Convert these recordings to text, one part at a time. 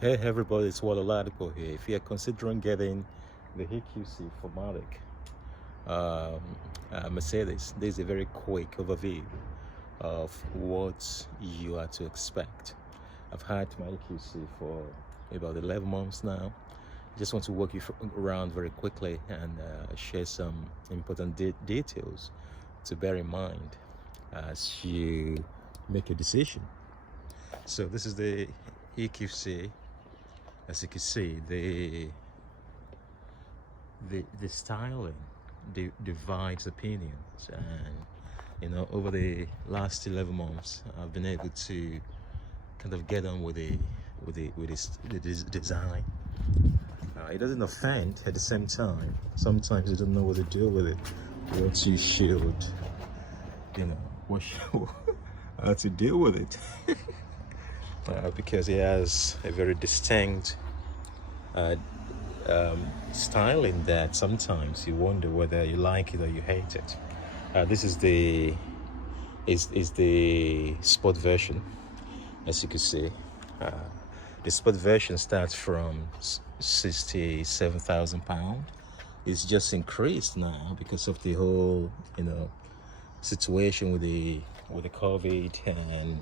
Hey everybody, it's Radical here. If you're considering getting the EQC400 Mercedes, this is a very quick overview of what you are to expect. I've had my EQC for about 11 months now. I just want to walk you around very quickly and share some important details to bear in mind as you make a decision. So this is the EQC. As you can see, the styling divides opinions, and over the last 11 months I've been able to kind of get on with this design. It doesn't offend at the same time. Sometimes you don't know what to do with it, what you should, how to deal with it. Because it has a very distinct styling that sometimes you wonder whether you like it or you hate it. This is the sport version, as you can see. The sport version starts from £67,000. It's just increased now because of the whole situation with the COVID and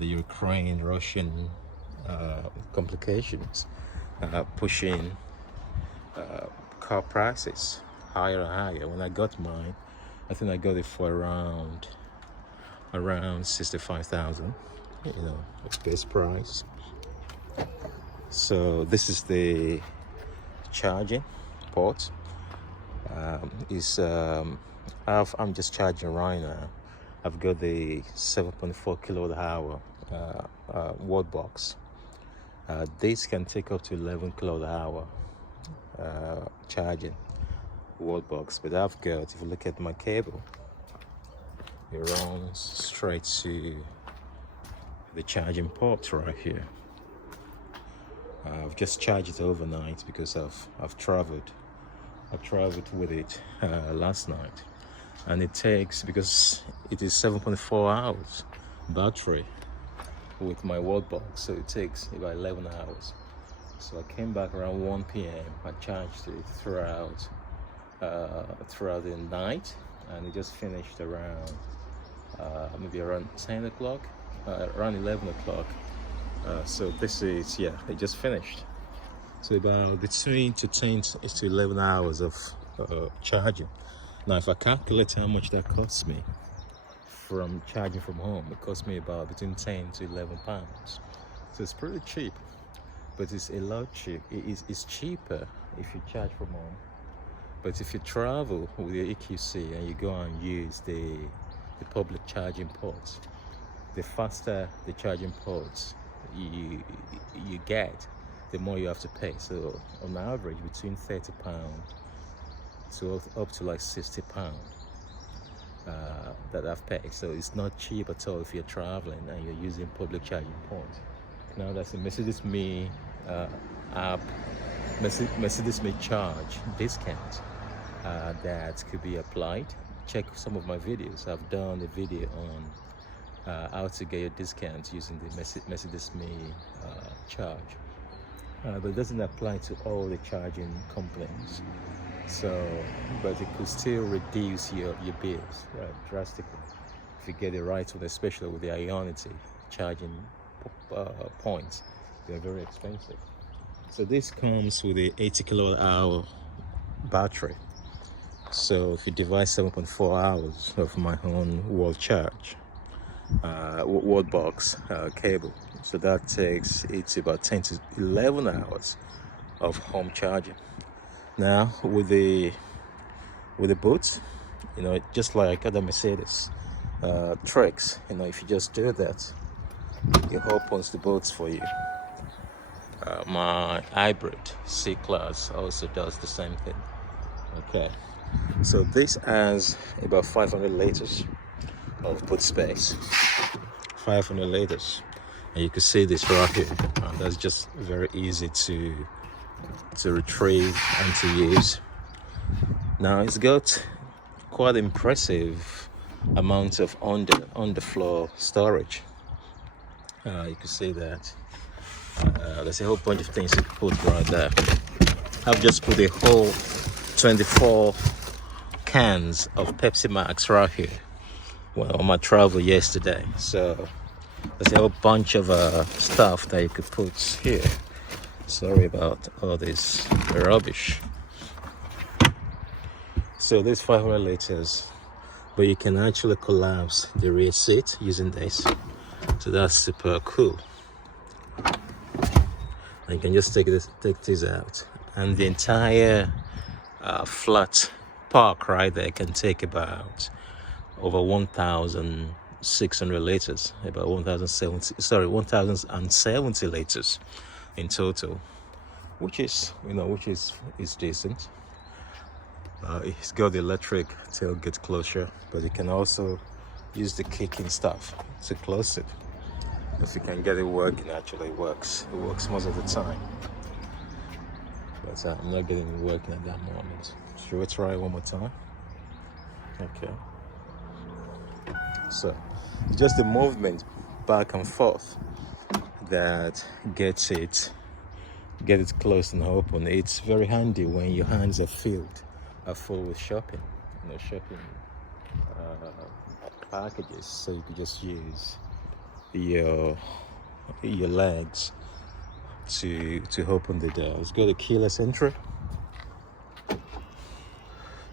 the Ukraine-Russian complications, pushing car prices higher and higher. When I got mine, I think I got it for around 65,000. Base price. So this is the charging port. I'm just charging right now. I've got the 7.4 kilowatt hour watt box. This can take up to 11 kilowatt hour charging watt box, but I've got, if you look at my cable, it runs straight to the charging port right here. I've just charged it overnight because I've traveled with it last night. And it takes, because it is 7.4 hours battery with my watt box, so it takes about 11 hours. So I came back around 1 p.m. I charged it throughout the night, and it just finished around maybe around 10 o'clock, around 11 o'clock. So this is, it just finished. So about between 10 to 11 hours of charging. Now, if I calculate how much that costs me from charging from home, it costs me about between 10 to 11 pounds. So it's pretty cheap, but it's a lot cheap. It's cheaper if you charge from home. But if you travel with your EQC and you go and use the public charging ports, the faster the charging ports you get, the more you have to pay. So on average, between £30 to up to like £60 that I've paid. So it's not cheap at all if you're traveling and you're using public charging points. Now that's a Mercedes-Me app, Mercedes-Me charge discount that could be applied. Check some of my videos. I've done a video on how to get your discount using the Mercedes-Me charge. But it doesn't apply to all the charging companies. So, but it could still reduce your bills drastically if you get the right one, especially with the Ionity charging points. They're very expensive. So this comes with a 80 kilowatt hour battery. So if you divide 7.4 hours of my own wall charge, watt box cable, so that takes it's about 10 to 11 hours of home charging. Now with the boots, just like other Mercedes tricks, if you just do that, it opens the boots for you. My hybrid C-Class also does the same thing. Okay, so this has about 500 liters of boot space. 500 liters, and you can see this right here, and that's just very easy to retrieve and to use. Now it's got quite impressive amount of underfloor storage. You can see that There's a whole bunch of things you can put right there. I've just put a whole 24 cans of Pepsi Max right here. Well, on my travel yesterday. So there's a whole bunch of stuff that you could put here. Sorry about all this rubbish. So this 500 liters, but you can actually collapse the rear seat using this. So that's super cool. And you can just take this out, and the entire flat park right there can take about over 1,600 liters, about 1,070 liters in total, which is decent. It's got the electric tailgate closure, but you can also use the kicking stuff to close it. If you can get it working, actually it works. It works most of the time. But I'm not getting it working at that moment. Should we try it one more time? Okay. So it's just the movement back and forth that gets it closed and open. It's very handy when your hands are full with shopping, shopping packages. So you could just use your legs to open the door. It's got a keyless entry. You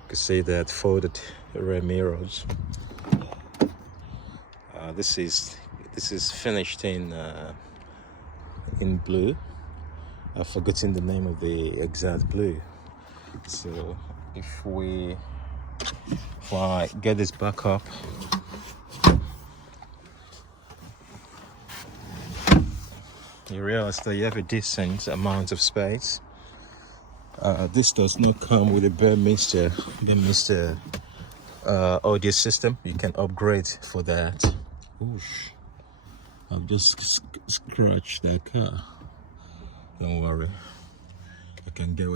can see that folded rear mirrors. This is finished in blue. I've forgotten the name of the exact blue. So if I get this back up, you realize that you have a decent amount of space. This does not come with a Burmester audio system. You can upgrade for that. Oof. I've just scratched that car. Don't worry, I can get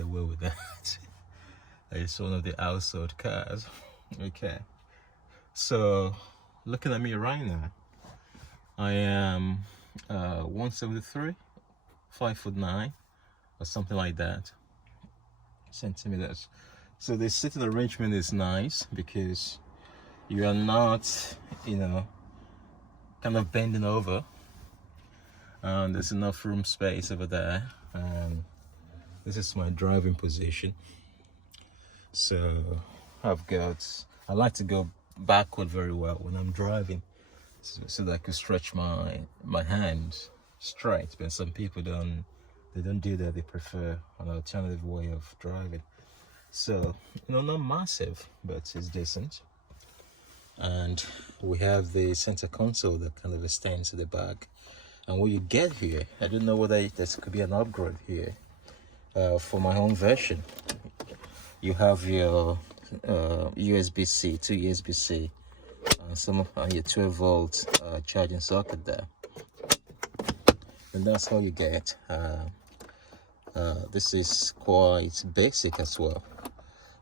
away with that. It's one of the household cars. Okay, so looking at me right now, I am 173, 5'9", or something like that, centimeters. So the sitting arrangement is nice because you are not, kind of bending over. There's enough room space over there, and this is my driving position. So I like to go backward very well when I'm driving, so that I could stretch my hands straight. But some people don't do that. They prefer an alternative way of driving. So not massive, but it's decent. And we have the center console that kind of extends to the back. And what you get here, I don't know whether this could be an upgrade here. For my own version, you have your USB-C, 2 USB-C, your 12-volt charging socket there. And that's how you get. This is quite basic as well,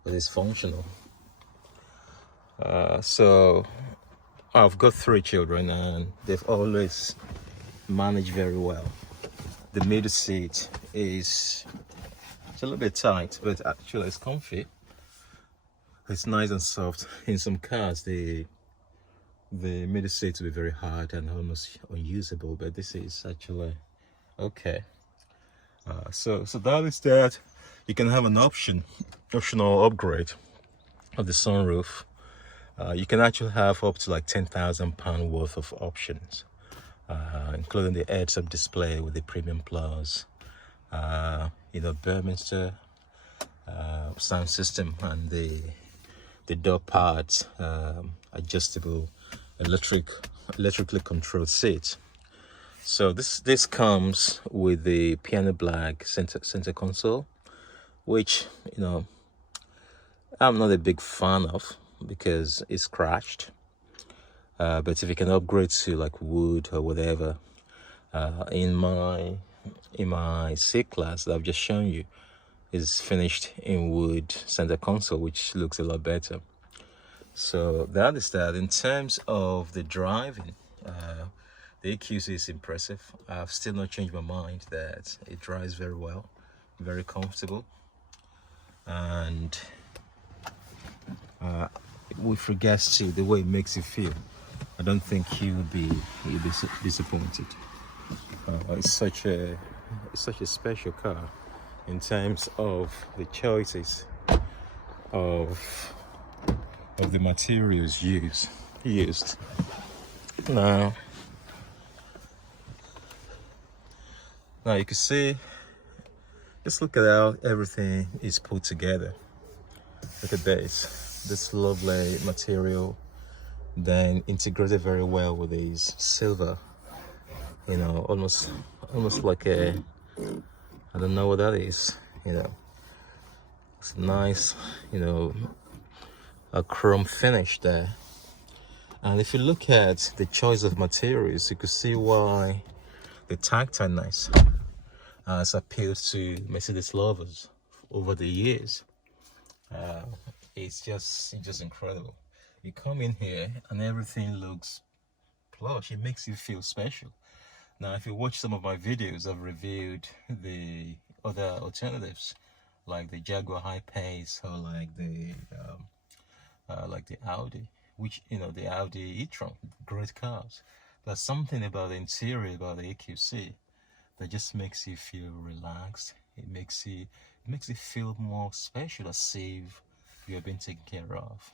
but it's functional. So I've got 3 children, and they've always managed very well. The middle seat it's a little bit tight, but actually it's comfy. It's nice and soft. In some cars, the middle seat will be very hard and almost unusable, but this is actually okay. So that is that. You can have an optional upgrade of the sunroof. You can actually have up to like £10,000 worth of options, including the heads-up display with the Premium Plus, Burmester sound system, and the door pads, adjustable electrically controlled seats. So this comes with the piano black center console, which I'm not a big fan of because it's crashed. But if you can upgrade to like wood or whatever, in my C-Class that I've just shown you is finished in wood center console, which looks a lot better. So that is that. In terms of the driving, the The EQC is impressive. I've still not changed my mind that it drives very well, very comfortable, and with regards to the way it makes you feel, I don't think you'll be disappointed. It's such a special car in terms of the choices of the materials used. Now you can see, just look at how everything is put together. Look at this lovely material, then integrated very well with these silver, almost like a, I don't know what that is, it's nice, a chrome finish there. And if you look at the choice of materials, you can see why the tactileness has appealed to Mercedes lovers over the years. It's just incredible. You come in here and everything looks plush. It makes you feel special. Now, if you watch some of my videos, I've reviewed the other alternatives, like the Jaguar Hi-Pace or like the Audi, which the Audi e-tron, great cars. There's something about the interior, about the EQC, that just makes you feel relaxed. It makes you feel more special, as if you're being taken care of.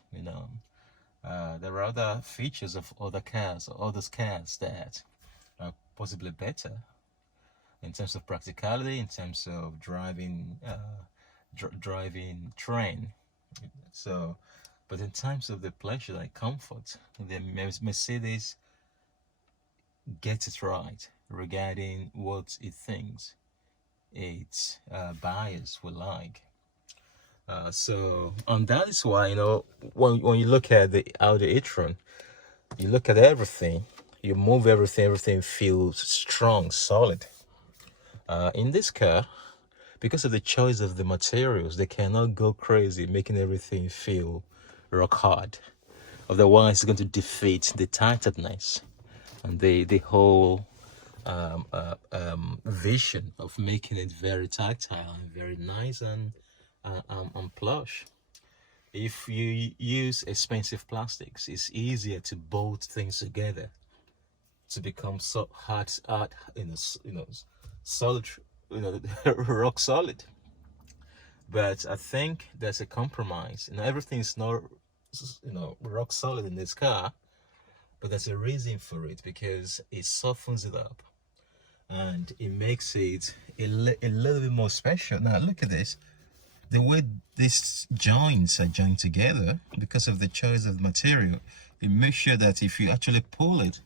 There are other features of other cars that are possibly better in terms of practicality, in terms of driving train. So, but in terms of the pleasure and comfort, the Mercedes gets it right regarding what it thinks its buyers will like. And that is why, when you look at the Audi e-tron, you look at everything, you move everything feels strong, solid. In this car, because of the choice of the materials, they cannot go crazy making everything feel rock hard. Otherwise, it's going to defeat the tactileness and the whole vision of making it very tactile and very nice and plush. If you use expensive plastics, it's easier to bolt things together to become so hard, solid, rock solid. But I think there's a compromise. Everything's not, rock solid in this car, but there's a reason for it, because it softens it up and it makes it a little bit more special. Now look at this. The way these joints are joined together, because of the choice of the material, it makes sure that if you actually pull it,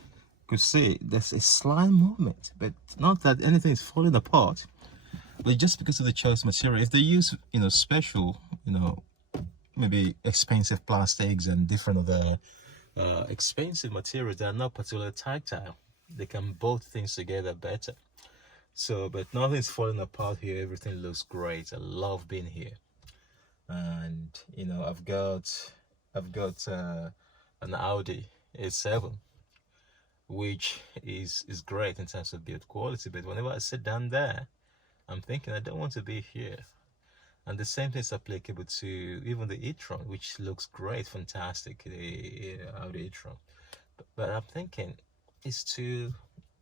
you could see there's a slight movement, but not that anything is falling apart, but just because of the choice of material. If they use, special, maybe expensive plastics and different other expensive materials that are not particularly tactile, they can bolt things together better. So, but nothing's falling apart here. Everything looks great. I love being here. And I've got an Audi A7, which is great in terms of build quality. But whenever I sit down there, I'm thinking I don't want to be here. And the same thing is applicable to even the e-tron, which looks great, fantastic, the Audi e-tron. But I'm thinking it's too,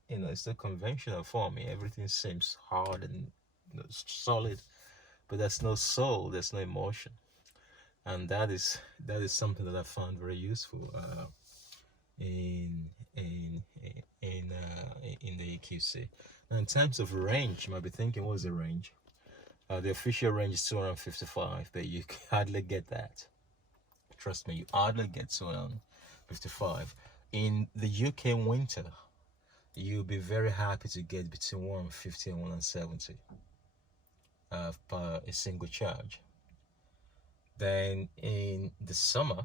it's too conventional for me. Everything seems hard and solid, but there's no soul, there's no emotion, and that is something that I found very useful in the EQC. Now, in terms of range, you might be thinking, what is the range? The official range is 255, but you hardly get that. Trust me, you hardly get 255. In the UK winter, you'll be very happy to get between 150 and 170 per a single charge. Then in the summer,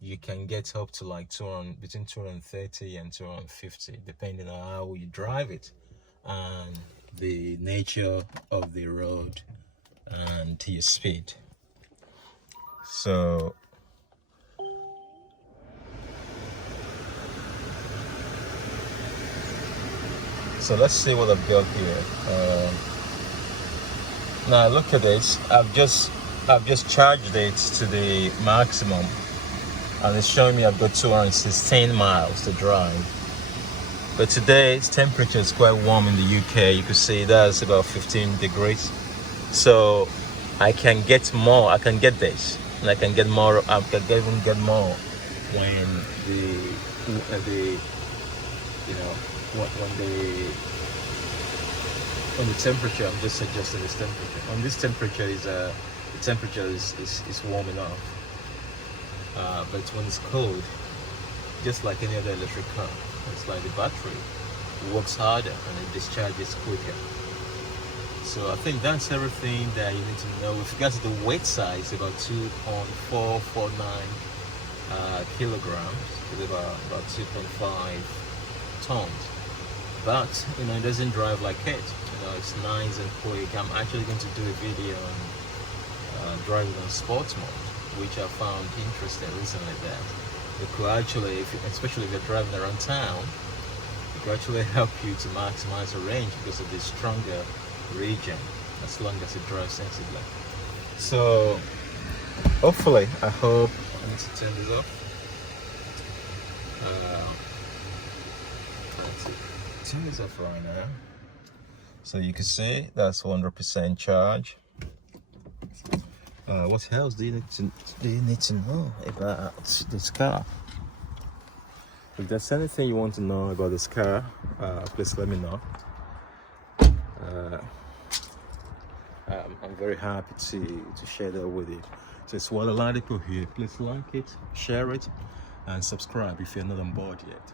you can get up to like between 230 and 250, depending on how you drive it and the nature of the road and your speed. So So let's see what I've got here. Now look at this. I've just charged it to the maximum, and it's showing me I've got 216 miles to drive. But today's temperature is quite warm in the UK. You can see that's about 15 degrees. So I can get more. I can get this, and I can get more. I can even get more when the you know when the temperature. I'm just adjusting this temperature. When this temperature is the temperature is warm enough. But when it's cold, just like any other electric car, it's like the battery works harder and it discharges quicker. So I think that's everything that you need to know. With regards to the weight size, about 2.449 kilograms, with about 2.5 tons. But it doesn't drive like it. It's nice and quick. I'm actually going to do a video on driving on sports mode, which I found interesting recently. That it could actually, especially if you're driving around town, it could actually help you to maximize the range because of the stronger region, as long as it drives sensibly. So hopefully, I hope I need to turn this off. Let's turn this off right now. So you can see that's 100% charge. What else do you need to know about this car? If there's anything you want to know about this car, please let me know. I'm very happy to share that with you. So it's what a lot of people here. Please like it, share it, and subscribe if you're not on board yet.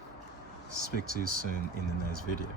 Speak to you soon in the next video.